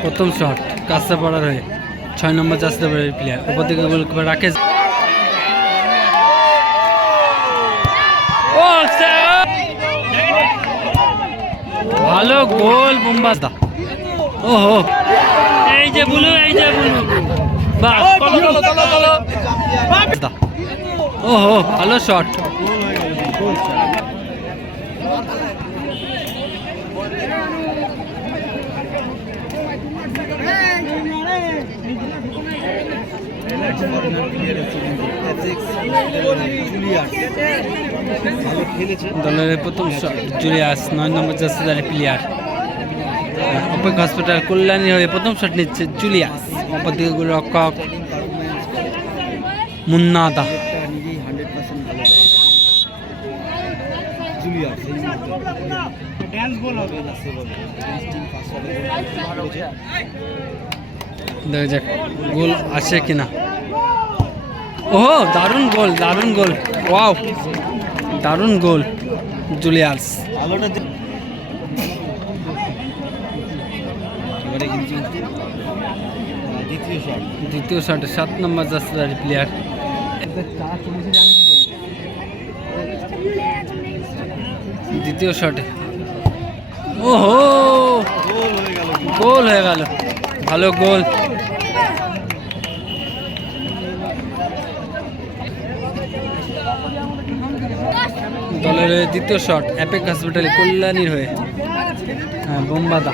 প্রথম শট কাজটা পড়ার হয়ে ছয় নম্বর জাসতে পারে প্লেয়ার ওপর দিকে ও, স্যার! ভালো গোল বোম্বাসদা ওহো এই যে বুলু এই যে বুলু। ওহো ভালো শট দলের প্রথম শট, জুলিয়াস, নয় নম্বর জাসদারি প্লেয়ার। অপেক হসপিটাল কল্যাণী হয়ে প্রথম শট নিচ্ছে জুলিয়াস। অপর দিকে গোলরক্ষক মুন্নাদা দেখা যাক গোল আসে কিনা। ওহো দারুণ গোল দারুণ গোল। ওয়াও দারুণ গোল আহ, দ্বিতীয় শট সাত নম্বর জাসদারি প্লেয়ার দ্বিতীয় শটে ওহো হয়ে গেল গোল হয়ে গেল। ভালো গোল। দলের দ্বিতীয় শট অ্যাপেক হসপিটালে কল্যাণীর হয়ে হ্যাঁ বোম্বাদা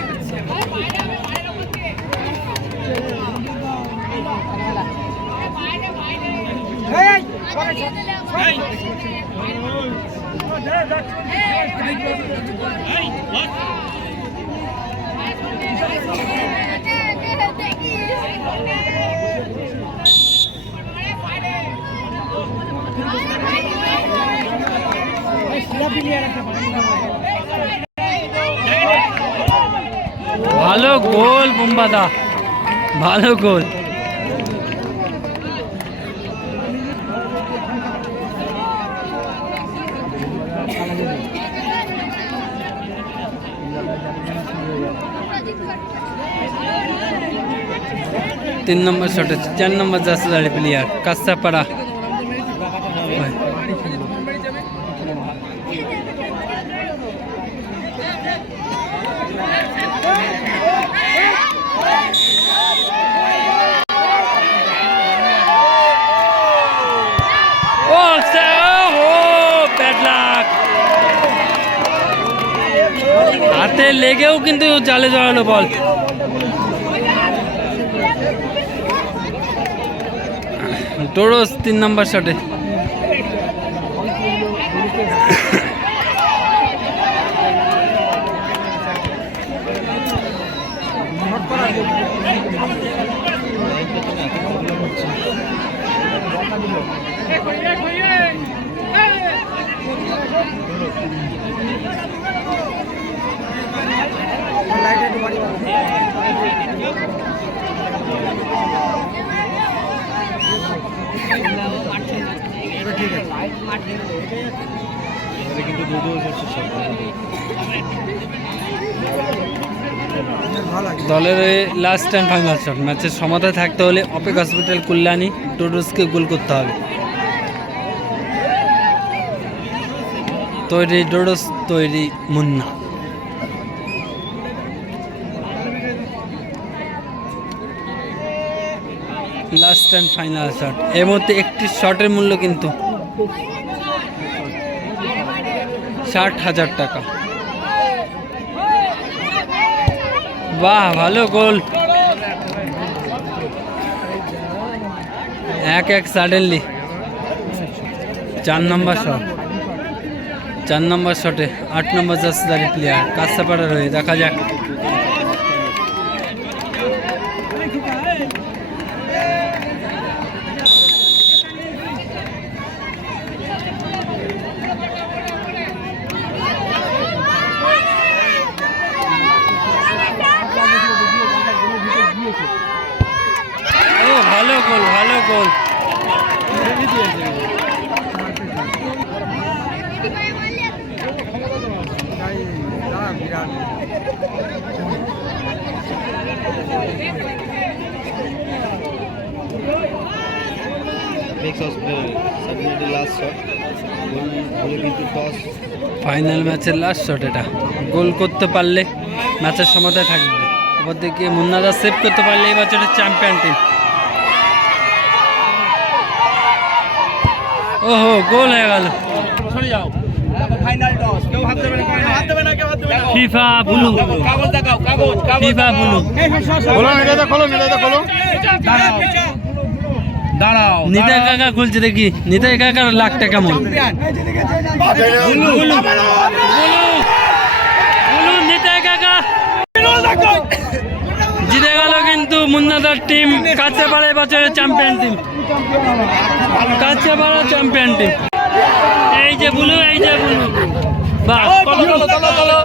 ভালো গোল বোম্বাদা। ভালো গোল। তিন নম্বর শটে চার নম্বর জাসদারি প্লেয়ার কাস্তাপাড়া। ও হাতে লেগেও কিন্তু জালে জড়ালো বল। টোরস তিন নম্বর শটে। এবারে কিন্তু দলের লাস্ট টাইম ফাইনাল শট ম্যাচের সমাধায় থাকতে হলে অপেক হসপিটাল কল্যাণী টোটোসকে গোল করতে হবে। তৈরি ডোডোস তৈরি Munna. Last and final shot এর মধ্যে একটি শটের মূল্য কিন্তু ষাট হাজার টাকা। বাহ, ভালো গোল। এক এক সাডেনলি চার নম্বর শট চার নম্বর শটে আট নম্বর জাসদারি প্লেয়ার কাছাপাড়া রয়ে, দেখা যাক। বল। ফাইনাল ম্যাচের লাস্ট শট এটা। গোল করতে পারলে ম্যাচের সমাধায় থাকবে। ওপর দিকে মুন্নাদা সেভ করতে পারলে এই বছরের চ্যাম্পিয়ন টিম ওহো গোল হয়ে গেল। ফিফা ব্লু ফিফা ব্লু দাঁড়াও। নিতাই কাকা খুলছে দেখি। নিতাই কাকার লাখটা কেমন? বুলু বুলু বুলু নিতাই কাকা। জিতে গেল কিন্তু মুন্নাদার টিম কাছে পাড়ায় বছরের চ্যাম্পিয়ন টিম কাছে পাড়া চ্যাম্পিয়ন টিম এই যে বুলু এই যে বুলু। বাহ চলো